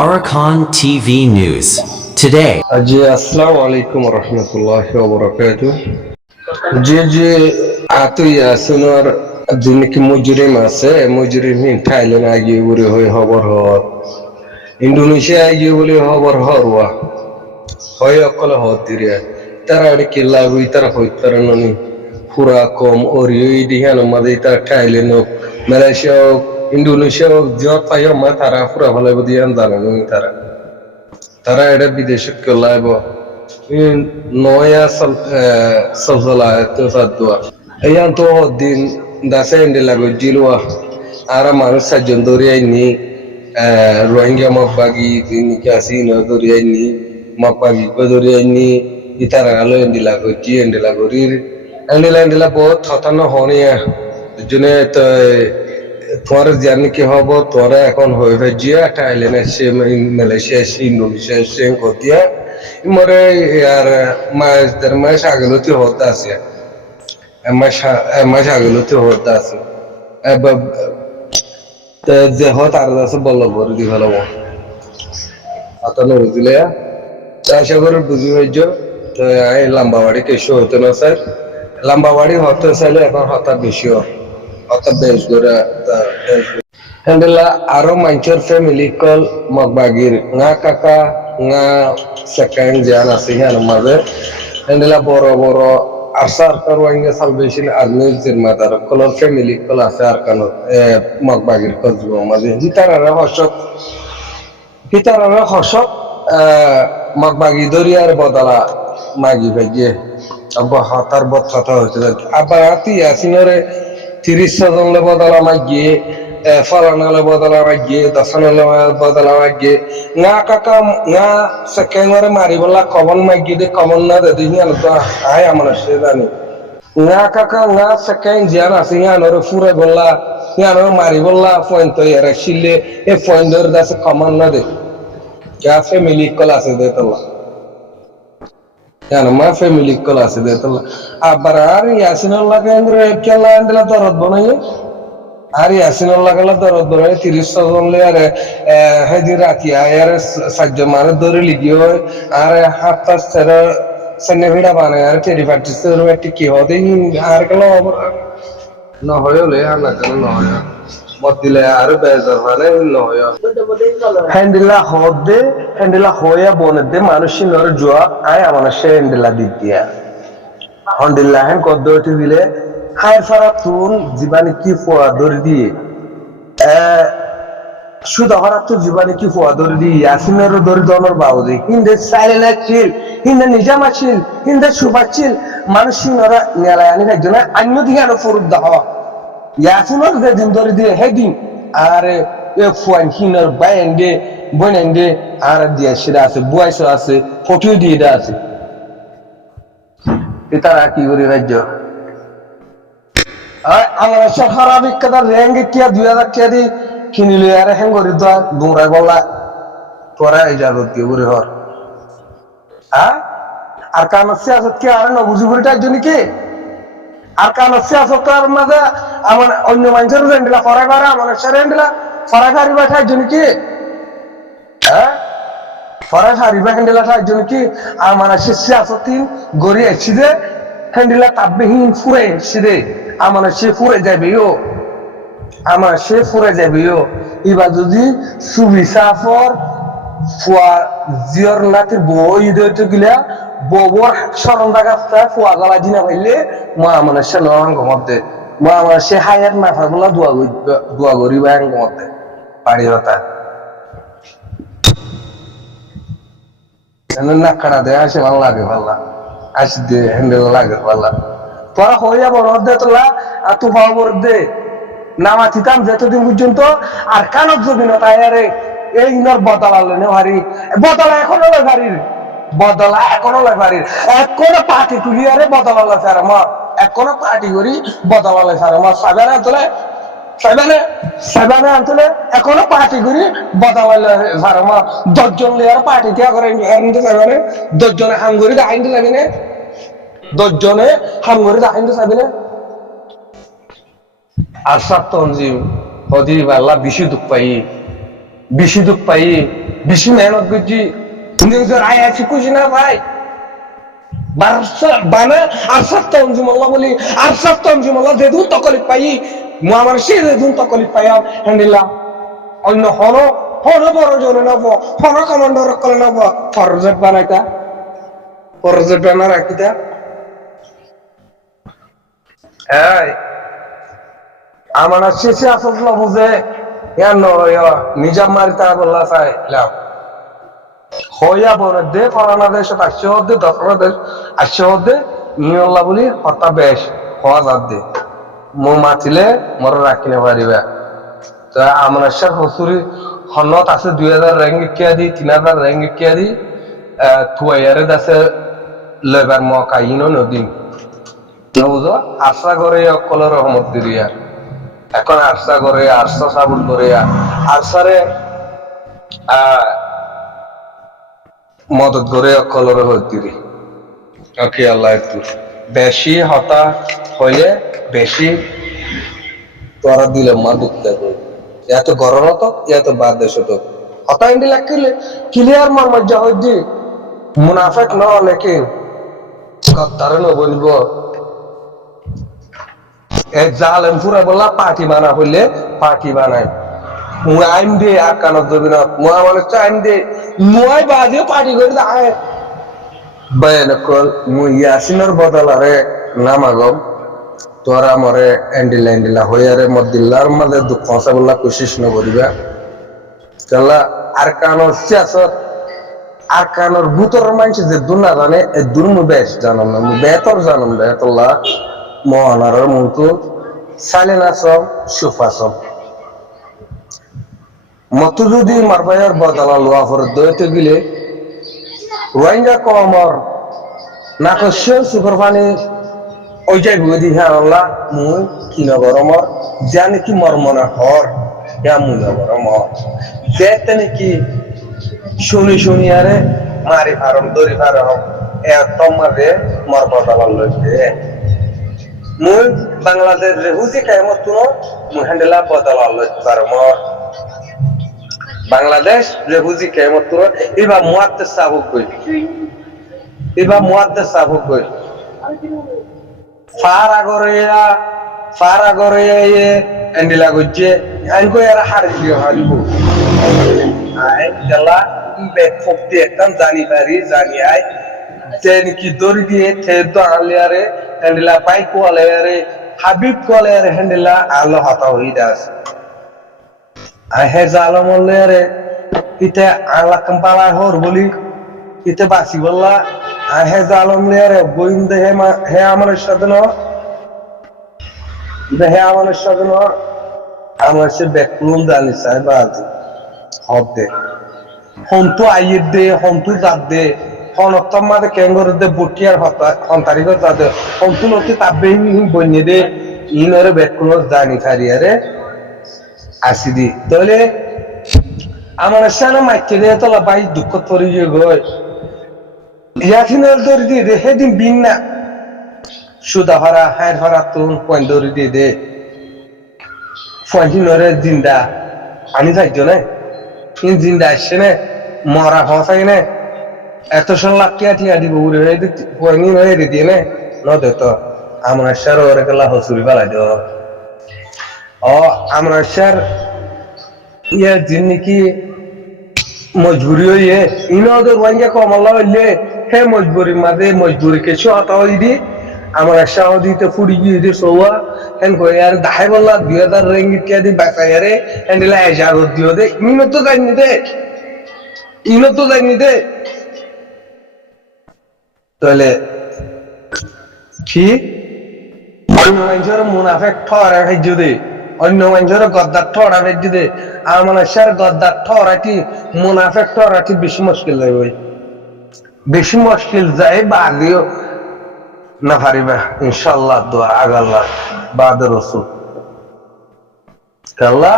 Arakan TV News. Today, জি আসসালামু আলাইকুম রহমতুল্লাহি ওয়া বারাকাতুহু। জি আতুই আসুনার যিনি মুজরিম আছে মুজরিমিন থাইল্যান্ড আগে বলে হই খবর হর ইন্দোনেশিয়া আগে বলে খবর হরওয়া হয় অকল হর দিরে তারা এটা কিল্লা হই তারা হইতার ননি পুরা কম ওরিই দিহান মাদে তারা থাইল্যান্ড মালয়েশিয়া ইন্দোনেশিয়া যত পাই মা তারা পুরা ভালো দিয়ান জানেন তারা এটা বিদেশে লাইব নয়া সলসলা তো সাদুয়া ইয়ান তো দিন দাসে এন্ডে লাগো জিলওয়া আর মানুষ সাজন দরিয়াই নি রোহিঙ্গা মকবাগি নিকাসি ন দরিয়াই নি মকবাগি কো দরিয়াই নি ইতারা আলো এন্ডে লাগো জি এন্ডে লাগো রির এন্ডে লা বহুত থতানো হনিয়া জুনে তো তোমার জার্নি কি হবো তোরা এখন হয়ে জিয়া থাইল্যান্ড এসে মালয়েশিয়া এসে ইন্দোনেশিয়া এসে কতিয়া মরে আর মাস আগলতি হতে আছে মাস আগলতি হতে আছে যে হত আর আছে বললো করে দি ভালো আতানো বুঝলে আশা করে বুঝি হইজ তো এই লম্বা বাড়ি কেসো হতো না স্যার লম্বা বাড়ি হতে চাইলে এখন হতা বেশি হতা বেশ করে Handela aro manchur family call magbagir nga kaka nga second jana singa maze handela boro asar karwanga salvation army zirmatar call family call asar kano magbagir kozbo maze hitarara hoshot magbagi doriyar bodala magi veje abba hatar bot khata hoyte abati asinore 30 জন le bodala magi ফলানালে বদলা রাখিয়ে দশনালে বদলা রাখিয়ে না কাকা না সেকেন্ডারে মারি বললা common মাগিয়ে দে common না দে দিন আলো তো আয় আমার সে জানি না কাকা না সেকেন্ড জিয়ান আছে ইয়ানোর ফুরে বললা ইয়ানোর মারি বললা পয়েন্ট তো এর শিলে এ পয়েন্টের দাসে কমন না দে যা ফ্যামিলি কল আছে দে তোলা ইয়ানো মা ফ্যামিলি কল আছে দে তোলা আবার আর ইয়াসিনুল্লাহ কেন্দ্র কেলা এন্ডলা দরদ বনাই আর ইয়াসিনুল্লাহ কালা দরদ ধরে 30 জন লে আর হেদি রাতি আর সাজ্জ মানে ধরে লিগি হয় আর হাতটা সেরা সনে ভিড়া বানায় আর টেরি প্র্যাকটিস এর একটি কি হদে আর কালো না হয়লে আর না কেন না হয় বদিলে আর বেজার মানে না হয় হ্যান্ডেলা হয়া বনে মানুষই নর জোয়া আয় আমার সে হ্যান্ডেলা দিতিয়া হ্যান্ডেলা হ্যাঁ কদ্দটি দিলে হায় ফারা তুন জীবানে কি ফোয়া ধরে দিয়ে শুধু হরাত তো জীবানে কি ফোয়া ধরে দিয়ে ইয়াসিনের ধরে দনের বাউদি হিন্দে সাইলেন্ট ছিল হিন্দে নিজামা ছিল হিন্দে সুবা ছিল মানুষ নরা নেলায়ানি একজন অন্য দিকে আরো ফরুদ দেওয়া ইয়াসিনের যে দিন ধরে দিয়ে হেদিন আর এ ফোয়ান হিনার বাইন্ডে বনেন্ডে আর দিয়ে সেটা আছে বয়স আছে ফটো দিয়ে দেওয়া আছে তারা কি করে রাজ্য আমার খারাপ কাদা রেঙ্গে টিয়া 2000 টিয়া দি কিনিলে আর হ্যাং করে দা দুমরা গলা তোরা ইজাজত দিয়ে ঘুরে হর আর কান সিয়াসত কি আর না বুঝি ঘুরিটার জন্য কি আর কান সিয়াসত আর মাঝে আমার অন্য মানুষের রেন্ডলা ফরাইবার আমার রেন্ডলা ফরাইবারি বাঠার জন্য কি ফরাইবারি বাঠার জন্য কি আমার সিয়াসতিন গড়ি এসে যে হ্যান্ডেলা তাববিহীন ফুরে সিরে আমার সে ফুরে যাবে এবার যদি সুবিসাফর ফুয়া জিয়র নাতির বই দইতে গিলা ববর সরন্দা গাছটা ফুয়া গলা দিনা পাইলে মা মানে সে নহাঙ্গ মধ্যে মা আমার সে হায়ার না ফাগুলা দোয়া করিবা হাঙ্গ মধ্যে বাড়ি হতা নাকাটা দেয় আসে ভালো লাগে ভাল্লা আসি দে হ্যান্ডেল লাগে ভাল্লা তোরা হইয়া বড় দে তোলা আর তু খবর দে নামা থিতাম যতদিন পর্যন্ত আর কানত যদি না তাই আরে এই নর বদলালে নে ভারি বদলা এখনো ভারির বদলা এখনো ভারির এখনো পার্টি তুলি আরে বদলালে স্যার আমার এখনো পার্টি করি বদলালে স্যার আমার সাবানে আনতলে এখনো পার্টি করি বদলালে স্যার আমার 10 জন লিয়ার পার্টি কে করে এন্ডে সাবানে 10 জনে হাঙ্গুরি দাইন্দ লাগে না 10 জনে হাঙ্গুরি দাইন্দ সাবিনে আর সাত তঞ্জিম হদি বাল্লা বেশি দুঃখ পাই বেশি দুঃখ পাই বেশি মেহনত করছি নিজের আয় আছে খুশি না ভাই বানা আর সপ্তাহ অঞ্জুমাল্লাহ বলি আর সপ্তাহ অঞ্জুমাল্লাহ যেদুন তকলিফ পাই মু আমার সে যেদুন তকলিফ পাই হ্যান্ডিলা অন্য হন হন বড় জনে নব হন কমান্ডার কলে নব ফরজেট বানাইতা ফরজেট বানা রাখিতা এই আমার শেষে আসল বুঝে নিজাম মারিতা বললা চাই হইয়া বনে দে ফরানা দেশত আসছে হদ্দে দশরা দেশ আসছে হদ্দে নিয়ল্লা বলি হতা বেশ হওয়া যাত দে মো মাতিলে মর রাখিনে পারিবা তা আমার সার হসুরি হনত আছে 2000 রেঙ্গি কিয়া দি 3000 রেঙ্গি কিয়া দি থুয়াইয়ারে দাসে লেবার মকা ইনো নদিন বুঝো আশা করে অকলের রহমত দিরিয়া এখন আশা করে আশা সাবুন করে আশারে মদত করে অকলের হইতিরি ওকে আল্লাহ একটু বেশি হতা হইলে বেশি তোরা দিলে মা দুঃখতে এত গরম হতো এত বাদ দেশ হতো হতা ইন্ডি লাগলে ক্লিয়ার মার মজ্জা হইদি মুনাফেক ন লেকিন গদ্দারে ন বলব এ জালেম পুরা বললা পার্টি বানা হইলে পার্টি বানায় মুই আইন দে আর কানত দেবে না মুই আমার আইন দে মুই বাদিও পার্টি করে দেয় বয়ান কল মুই ইয়াসিনের বদলারে নামাগম তোরা মরে এন্ডিলা এন্ডিলা হইয়ারে মদিল্লার মাঝে দুঃখ আছে বললা কোশিশ ন করিবা তাহলে আর কানোর সিয়াসত আর কানোর ভূতর মানুষ যে দুনা জানে এই দুর্মু বেশ জানাম না মু বেতর জানাম বেতল্লা মহানারের মতো সাইলেন আসম সুফাসম মতো যদি মারবাইয়ার বদলা লোয়া ফর দইতে গেলে রোহিঙ্গা কমর না কশন সুপার পানি ওই যাই বুঝি হ্যাঁ আল্লাহ মুই কি নগরমর জানি কি মর্মনা হর ইয়া মুই নগরমর দেখতে নাকি শুনি শুনি আরে মারি ফারম দড়ি ফারম এ তোমারে মর বদলা লইতে মুই বাংলাদেশ রেহুজি কায়মত তুনো মুই হ্যান্ডেলা বদলা লইতে পারম বাংলাদেশ রেহুজি কায়মত তুনো ইবা মুয়াদ্দাস সাবুক কই ইবা মুয়াদ্দাস সাবুক কই ফারা করে এন্ডিলা গজ্জে আইন কই আর হারিস দিও হারিব আই গলা বে ফক্তি একদম জানি পারি জানি আই তেন কি দড়ি দিয়ে থেদ আলিয়ারে এন্ডিলা পাই কোয়ালেয়ারে হাবিব কোয়ালেয়ারে হেন্ডিলা আলো হাতা হই দাস আই হে জালমলেয়ারে ইতে আলা কম্পালা হর বলি ইতে বাসি বললা হে জালমলেয়ারে গোইন্দে হে আমার সাথে ন হে আমার সাথে ন আমার সে বেকুলুম জানি সাহেব আজি হদে হন্তু আইয়ের দে হন্তু জাত দে হনত্তম মাদে কেঙ্গর দে বটিয়ার হতা হন্তারিগর জাদে হন্তু নতি তাবে বন্যে দে ইনরে বেকুলুম জানি খারিয়ারে আসি দি তাহলে আমার সামনে মাইকে দে তোলা বাই দুঃখ তরি গয় ইয়াখিনের দড়ি দিয়ে দে সেদিন বিন না সুদা ভরা হায় ভরা তুন পয়েন্ট দড়ি দিয়ে দে ফয়জিনরে জিন্দা আনি যাইতো না ইন জিন্দা আসছে না মরা হসাই না এত সব লাখ টিয়া দিব উড়ে হয়ে দিতে পয়নি হয়ে দিয়ে না ন দে তো আমরা সার ওরে গেলা হসুরি ফেলাই দো ও আমরা সার ইয়ে জিন কি মজবুরি হইয়ে ইনদের ওয়াঙ্গা কমলা হইলে হে মজবুরি মাঝে মজবুরি কিছু হাতা হই দি আমার শাহ দিতে ফুড়ি গিয়ে দি সৌয়া হেন কই আর দাহাই বললা 2000 রেঙ্গিট কে দি বাঁচাই আরে হ্যান্ডেলা এজার দিও দে ইনো তো জানি দে তাহলে কি অন্য মানুষের মুনাফেক ঠরা হেজ্জু দে অন্য মানুষের গদ্দার ঠরা হেজ্জু দে আমার সার গদ্দার ঠরাটি মুনাফেক ঠরাটি বেশি মুশকিল যায় ওই বেশি মুশকিল যায় বাদিও না পারিবা ইনশাআল্লাহ দোয়া আগাল্লাহ বাদ রসুল আল্লাহ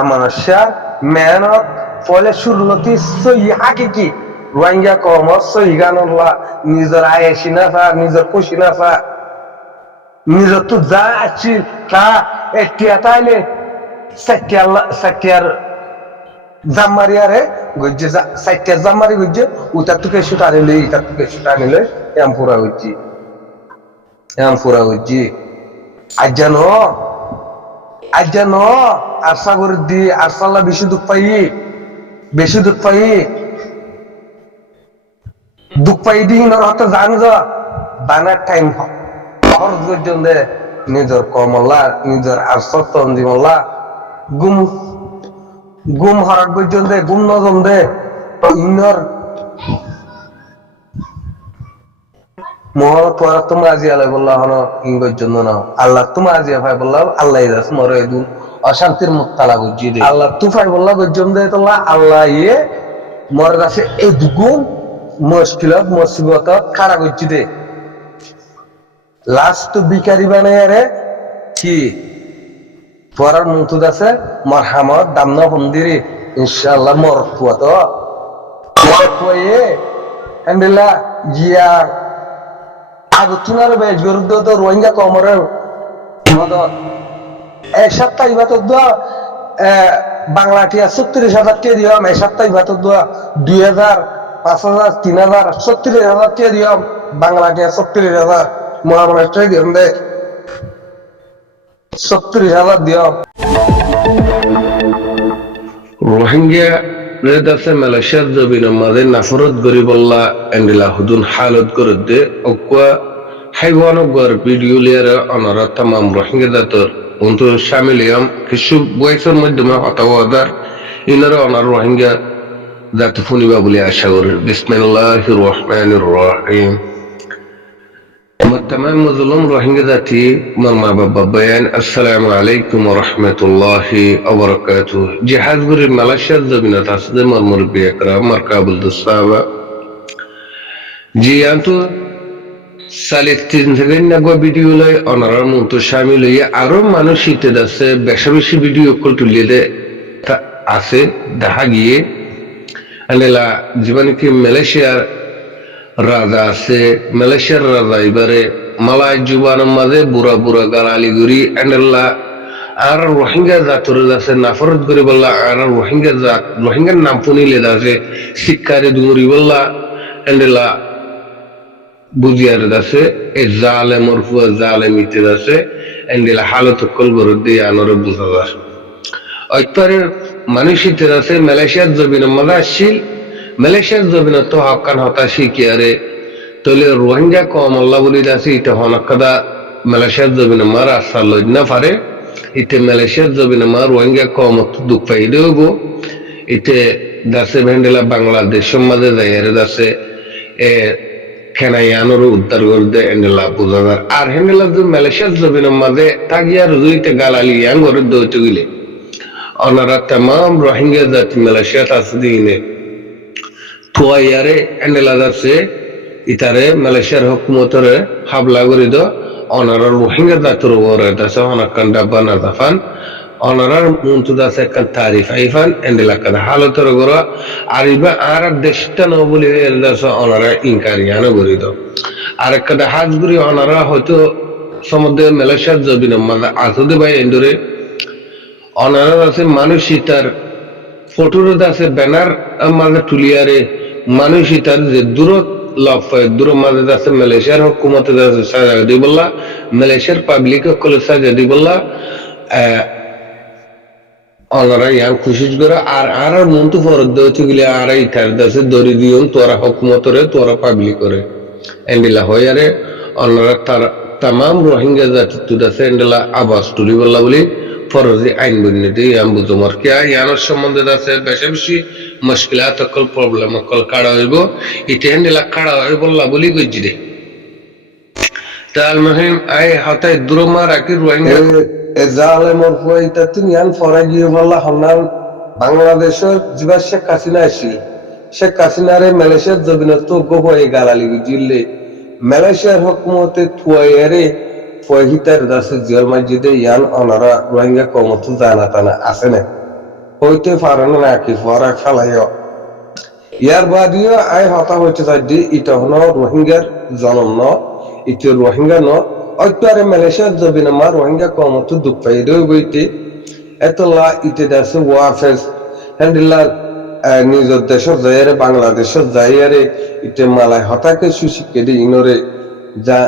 আমার সার মেহনত ফলে শুরুলতি সহি হাকিকি রোহিঙ্গা কম সহি গানুল্লাহ নিজের আয়েসি না ফা নিজের খুশি না ফা নিজের তো যা আছি তা একটিয়া তাইলে সাকিয়ার জাম্মারি আরে গজ্জে সাইটটা জাম্মারি গজ্জে উতার থেকে শুট আনিলে ইতার থেকে শুট আনিলে এমপুরা গজ্জি আজ্জানো আর সাগরের দি আর সাল্লা বেশি দুঃখ পাই দিন হতে জান যা দানার টাইম খরচ পর্যন্ত নিজের কমলা নিজের আর সত্তন দিমল্লা গুম হরাক পর্যন্ত গুম নজম দে ইনর মহল তোরা তোমার আজি আলাই বললা হন ইঙ্গর জন্য না আল্লাহ তোমার আজি ভাই বললা আল্লাহ দাস মরে দুন অশান্তির মুক্তালা বুঝি দে আল্লাহ তু ভাই বললা গজ্জম দে তোলা আল্লাহ ইয়ে মরে কাছে এই দুগুণ মুশকিলত মুসিবত খাড়া করছি দে লাস্ট বিকারি বানাই আরে কি পরার মুতুদ আছে মারহামত দামনা বন্দিরি ইনশাআল্লাহ মর পুয়া তো মর পুয়ে এন্ডেলা জিয়া আগুতুনার বেজ গরুদ তো রোহিঙ্গা কমরে মদত এক সপ্তাহ ইবাদত দোয়া বাংলাটিয়া ৩৬,০০০ কে দিয়াম এক সপ্তাহ ইবাদত দোয়া ২,০০০ ৫,০০০ ৩,০০০ ৩৬,০০০ কে দিয়াম বাংলাটিয়া ৩৬,০০০ মহারাষ্ট্রে দিয়াম দে ৩৬,০০০ দিয়াম রোহিঙ্গা রেদাসে মালয়েশিয়ার জবিন মাঝে নাফরত গরিবল্লা এন্ডিলা হুদুন হালত করে দে অকুয়া হাইওয়ান গর ভিডিও লিয়ার অনারা তামাম রোহিঙ্গা দাতর উন্তু শামিলিয়াম কিছু বয়সের মাধ্যমে হতাওয়াদার ইনারা অনার রোহিঙ্গা দাত ফুনিবা বলে আশা করি বিসমিল্লাহির রহমানির রহিম تمام مظلوم روهينجا ذاتي مرمى بابا بيان السلام عليكم ورحمة الله وبركاته جهاز غري مالاشيا زبينة تصدي مرمور بيكرا مركابل دستاوة جي انتو সালেতিন থেকে নাগো ভিডিও লয় অনারার মতো শামিল হইয়া আরো মানুষ ইতে আছে বেশি বেশি ভিডিও কল তুলিয়ে দে আছে দেখা গিয়ে আনেলা জীবনে কি মালয়েশিয়ার রাজা আছে মালয়েশিয়ার রাজা এবারে মালয় জুবানের মাঝে বুড়া বুড়া গালালি গুড়ি আনেলা আর রোহিঙ্গা জাতর আছে নাফরত করে বললা আর রোহিঙ্গা জাত রোহিঙ্গার নাম পুনিলে আছে শিক্ষারে দুমুরি বললা আনেলা বুঝিয়ার আছে এই জালেমর ফুয়া জালেমিতে আছে এন্ডিলা হালত কল বরদ দিয়ে আনরে বুঝা যায় ঐতরে মানুষিতে আছে মালয়েশিয়ার জমিনের মাঝে আসছিল মালয়েশিয়ার জমিনে তো হকান হতাশি কি আরে তলে রোহিঙ্গা কম আল্লাহ বলি আছে এটা হনকাদা মালয়েশিয়ার জমিনে মার আসা লই না পারে ইতে মালয়েশিয়ার জমিনে মার রোহিঙ্গা কম দুঃখ পাই দেব ইতে দাসে ভেন্ডেলা বাংলাদেশের মাঝে যাইয়ারে দাসে এ খেনাইয়ানোর উদ্ধার করে দে এন্ডেলা বুঝাবার আর হেন্ডেলা যে মালয়েশিয়ার জমিনের মাঝে তাগিয়ার জুইতে গালালি ইয়াং করে দৌড়তে গেলে ওনারা তাম রোহিঙ্গা জাতি মালয়েশিয়াত আছে দিনে থুয়াইয়ারে এন্ডেলা যাচ্ছে ইতারে মালয়েশিয়ার হুকুমতের হাবলা করে দো ওনারা রোহিঙ্গা জাতির ওরে দাসে অনাকান ডাব্বা না দাফান অনারার মন্তু দাসে কান তারিফ আইফান এন্ডেলা কাদা হালতের গরা আরিবা আর দেশটা ন বলি দাসে অনারা ইনকারিয়ানো করে দো আর কাদা হাজগুরি অনারা হয়তো সমুদ্রে মালয়েশিয়ার জবিনে মানে আসদে ভাই এন্ডরে অনারা আছে মানুষই তার ফটোর আছে ব্যানার মাঝে তুলিয়ারে মানুষই তার যে দূরত লাভ হয় দূর মাঝে আছে মালয়েশিয়ার হুকুমতে আছে সাজা দি বললা মালয়েশিয়ার পাবলিক কলে সাজা দি বললা অনারা ইয়াং খুশি করে আর আর মন্তু ফরদ দেওয়া গেলে আর ইথার দাসে দরি দিও তোরা হুকুমতরে তোরা পাবলিক করে এন্ডিলা হয় আরে অনারা তার তাম রোহিঙ্গা জাতি তুদাসে এন্ডিলা আবাস তুলি বললা বলি ফরজি আইন বন্যতে ইয়াম বুঝমার কে ইয়ানোর সম্বন্ধে আছে বেশি বেশি মুশকিলাত কল প্রবলেম কল কাড়া হইব ইতে হেন্ডেলা কাড়া হই বললা বলি গজি রে তাল মহিম আই হাতায় দুরমা রাকি রোহিঙ্গা এ জালেমর পয়তা তুমি ইয়ান ফরাজি বললা হনাল বাংলাদেশের জিবা শেখ হাসিনা আসি শেখ হাসিনারে মালয়েশিয়ার জমিনে তো গোবয়ে গালালি জিল্লে মালয়েশিয়ার হুকুমতে থুয়াইয়ারে ফহিতার দাসে জিয়ার মসজিদে ইয়ান অনারা রোহিঙ্গা কমত জানা টানা আছে না হইতে পারে না কি ফরা ফেলাইও ইয়ার বাদিও আই হতা হইতে চাই ইটা হন রোহিঙ্গার জনম ন ইতে রোহিঙ্গা ন অত্যারে মালয়েশিয়ার জবিনে মা রোহিঙ্গা কমত দুঃখ পাই দেও বইতে এতলা ইতে দাসে ওয়াফেজ হ্যান্ডিলা নিজের দেশত যাইয়ারে বাংলাদেশত যাইয়ারে ইতে মালায় হতাকে সুশিক্ষে দি ইনরে যা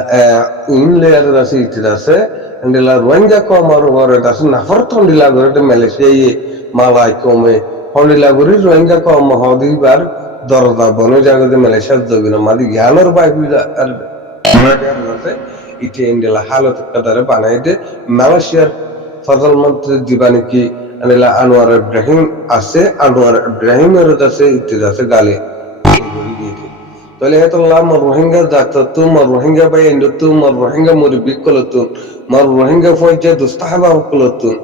ইনলেয়ার আছে ইতে আছে হ্যান্ডিলা রোহিঙ্গা কম আর ঘরে আছে নাফর থন্ডিলা ঘরে মালয়েশিয়া মালায় কমে হন্ডিলা ঘুরি রোহিঙ্গা কম হদিবার দরজা বনে জাগতে মালয়েশিয়ার জগিনা মাদি জ্ঞানর বাইবিলা আর ইতে ইন্ডিলা হালত কাদারে বানাই দে মালয়েশিয়ার প্রধানমন্ত্রী দিবানিকি আনিলা আনোয়ার ইব্রাহিম আছে আনোয়ার ইব্রাহিমের আছে ইতে আছে গালে তাহলে হেতল্লাহ মর রোহিঙ্গা জাততুম মর রোহিঙ্গা বাই ইন্ডতুম মর রোহিঙ্গা মরি বিকলতুম মর রোহিঙ্গা ফয়জা দুস্তাহাবা হকলতুম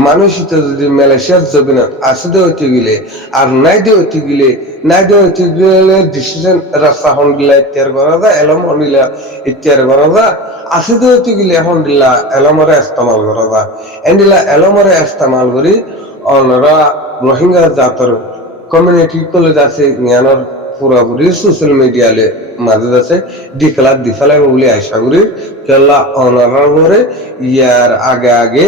মানুষ যদি মালয়েশিয়ার জবিনত আসতে হইতে গেলে আর নাইদে হইতে গেলে ডিসিশন রাস্তা হন্ডিলা ইত্যার করা যায় এলম হন্ডিলা ইত্যার করা যায় আসতে হইতে গেলে হন্ডিলা এলমরে ইস্তেমাল করা যায় এন্ডিলা এলমরে ইস্তেমাল করি অনরা রোহিঙ্গা জাতর কমিউনিটি কলেজ আছে জ্ঞানর পুরাপুরি সোশ্যাল মিডিয়ালে মাঝে আছে দিফালাই বলে আশা করি কেলা অনারার পরে ইয়ার আগে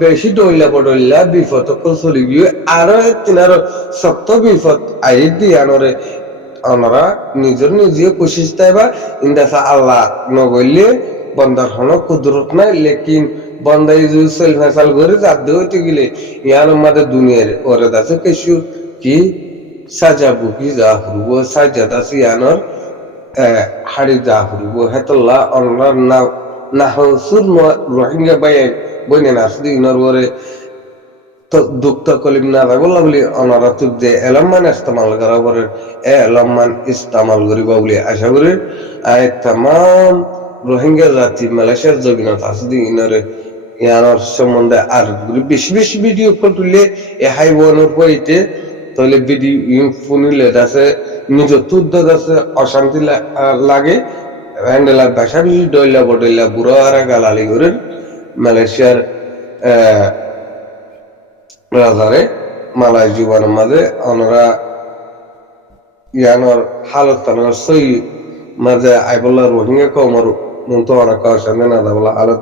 বেশি ডইলা বিপদ চলি গিয়ে আরো তিনার শক্ত বিপদ আই দিয়ে আনরে অনারা নিজে কোশিশ তাইবা ইন্দাসা আল্লাহ নগইলে বন্দার হন কুদরত নাই লেকিন বন্দাই যদি সেল ফেসাল করে যাতে হইতে গেলে ইয়ার আমাদের দুনিয়ার ওরে আছে কিছু কি সাজাবু কি যা হইব সাজাত আছে ইয়ানর হাড়ি যা হইব হেতল্লাহ অনরার না হসুর রোহিঙ্গা বাই বইনে না আসলে ইনর ওরে তো দুঃখ কলিম না বললা বলি অনারা তুক যে এলমান ইস্তেমাল করা পরে এলমান ইস্তেমাল করিব বলে আশা করি তাম রোহিঙ্গা জাতি মালয়েশিয়ার জগিনত আসলে ইনরে ইয়ানোর সম্বন্ধে আর বেশি ভিডিও তুললে এ হাই বোনের পইতে তাহলে ভিডিও ফুনিলে আছে নিজ তুদ্দ আছে অশান্তি লাগে হ্যান্ডেলা বেশা বেশি ডইলা বুড়ো আর গালালি করে মালয়েশিয়ার রাজারে মালয় জীবনের মাঝে ওনারা ইয়ানোর হালত সই মাঝে আইবল্লা রোহিঙ্গা কমর মতো অনেক হালত